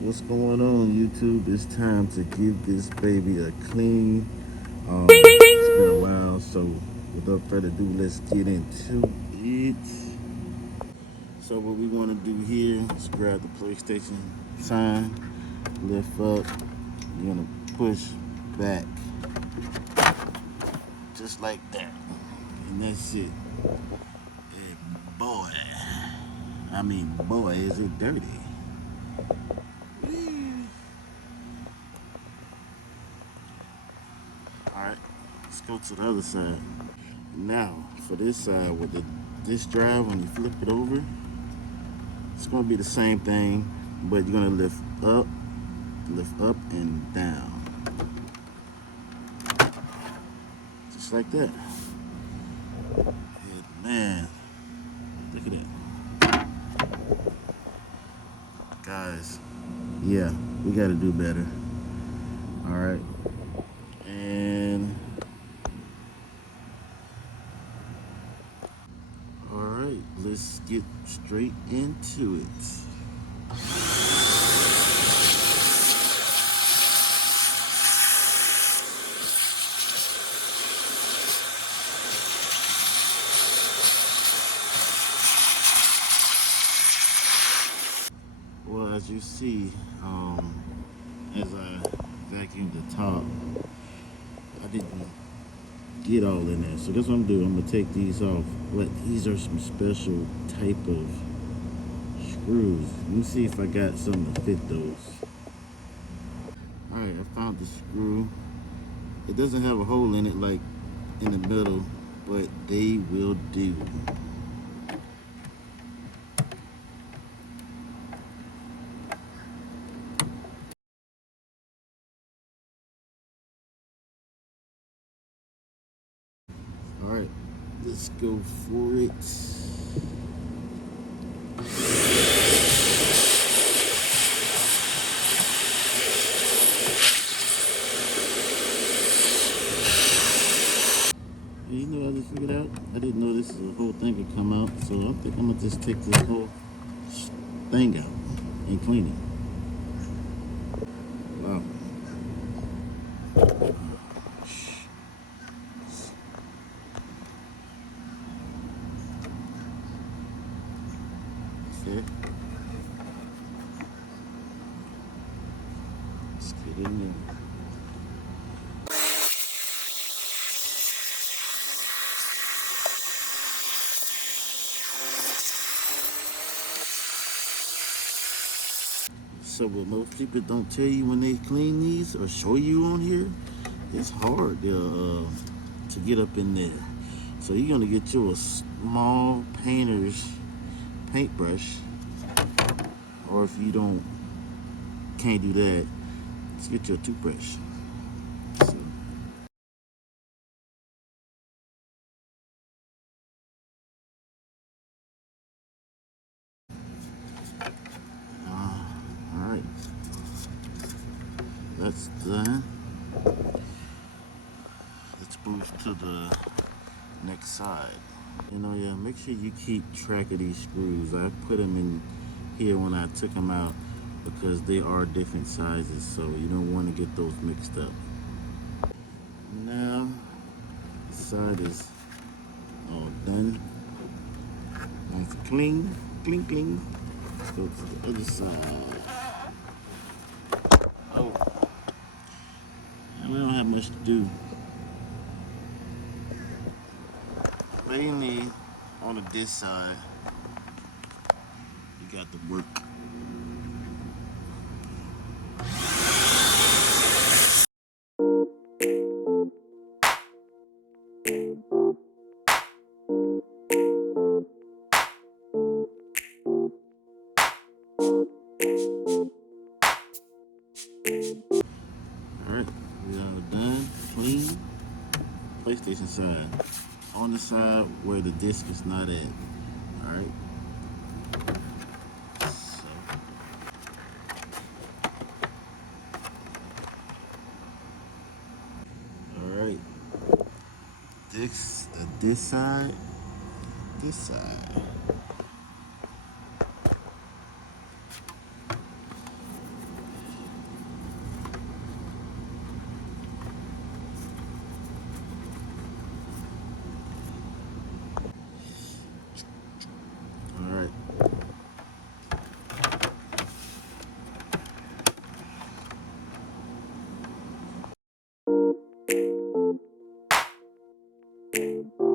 What's going on, YouTube? It's time to give this baby a clean. It's been a while, so without further ado, let's get into it. So what we want to do here is grab the PlayStation sign, lift up. You're gonna push back, just like that, and that's it. Boy, boy, is it dirty. Alright, let's go to the other side. Now, for this side with the disk drive, when you flip it over, it's going to be the same thing, but you're going to lift up and down. Just like that. And man, look at that. Guys, yeah, we got to do better. Alright. And alright, let's get straight into it. Well, as you see, as I vacuumed the top, I didn't get all in there. So that's what I'm doing. I'm gonna take these off. But these are some special type of screws. Let me see if I got something to fit those. Alright, I found the screw. It doesn't have a hole in it like in the middle, but they will do. Alright, let's go for it. You know, I just figured out, I didn't know this whole thing could come out, so I think I'm gonna just take this whole thing out and clean it. Wow. Okay. Let's get in there. So what most people don't tell you when they clean these or show you on here, it's hard to get up in there. So you're gonna get you a small painter's paintbrush, or if you can't do that, let's get you a toothbrush. So, all right, that's done. Let's move to the next side. Yeah, make sure you keep track of these screws. I put them in here when I took them out because they are different sizes, so you don't want to get those mixed up. Now, the side is all done. Nice clean, clean, clean. Let's go to the other side. Oh, and we don't have much to do. Mainly on this side, you got the work. Alright, we are done. Clean. PlayStation side. On the side where the disc is not at. Alright. So. Alright. This side. This side. you.